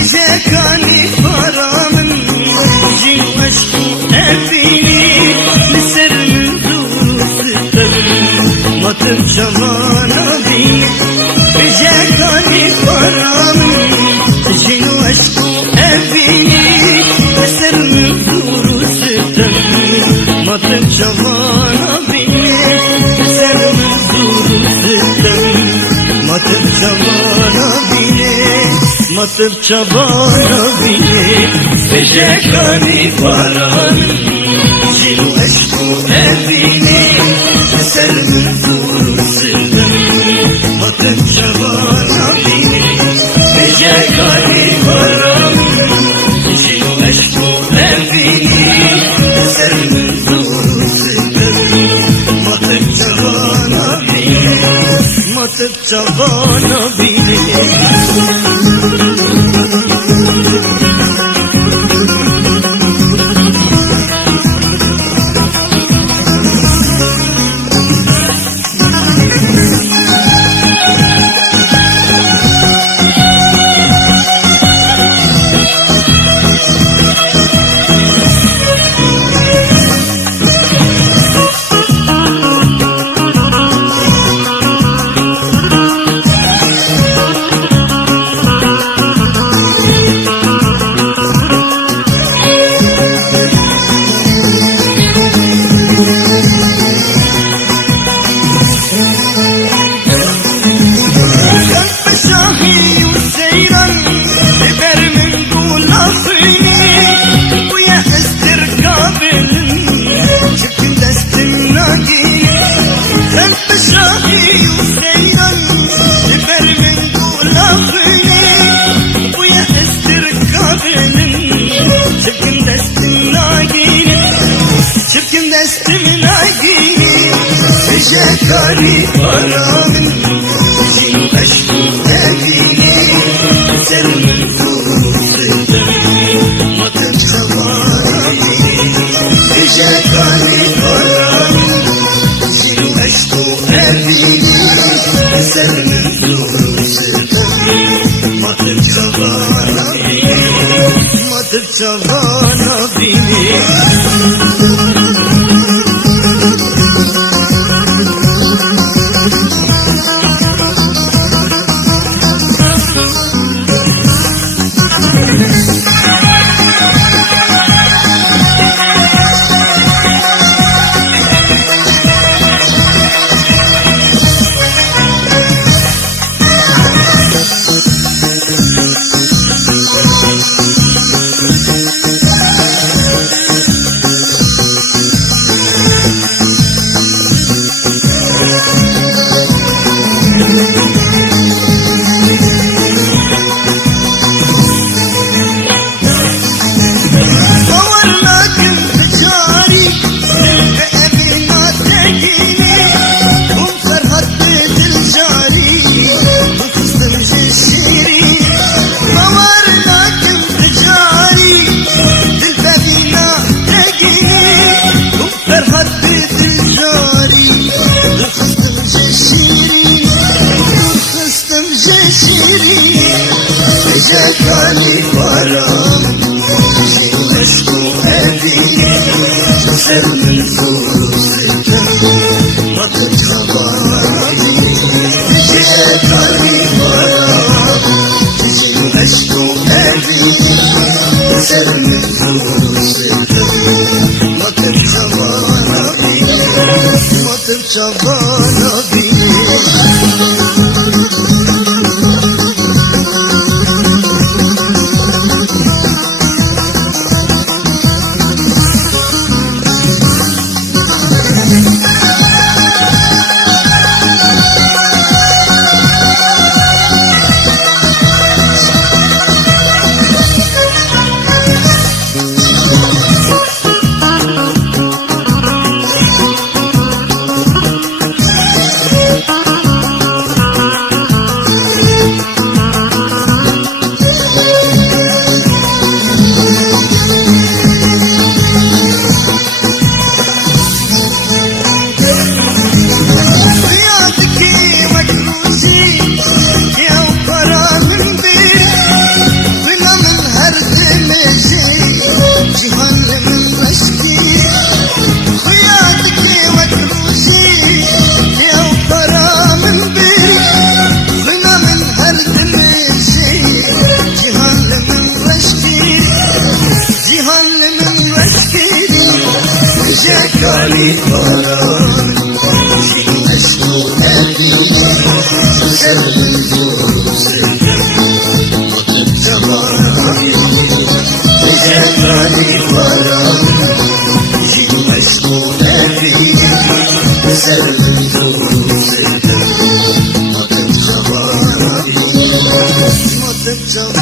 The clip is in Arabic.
بجاكاني فرامن جي واشكو أفيني لسر من دروس التبن ما ترجمانا بيني بجاكاني فرامن جي واشكو أفيني لسر من دروس التبن ما ترجمانا بيني لسر من دروس التبن ما ترجمانا بيني مطر çabana bile Becekani paran Cilu eşku evini Sermin zuru sırdım Motır çabana bile Becekani paran Cilu eşku evini Sermin zuru sırdım Motır çabana bile Motır çabana bile Çirkin destimin agini Becekari paramın Cin aşkı evini Sermin zuru sırdım Matır çabana beni Becekari paramın Cin aşkı evini Sermin zuru sırdım Matır çabana beni Matır çabana beni Becekani param Cilu eşku evini Sermin zuru sırdım Matır çabana beni Becekani param Cilu eşku evini Sermin zuru sırdım Matır çabana beni Matır çabana beni Gece galip varan Jin meşku evini Sevdim zoru sevdim Bakınca mavi Gece galip varan Jin meşku evini Sevdim zoru sevdim Bakınca mavi Bakınca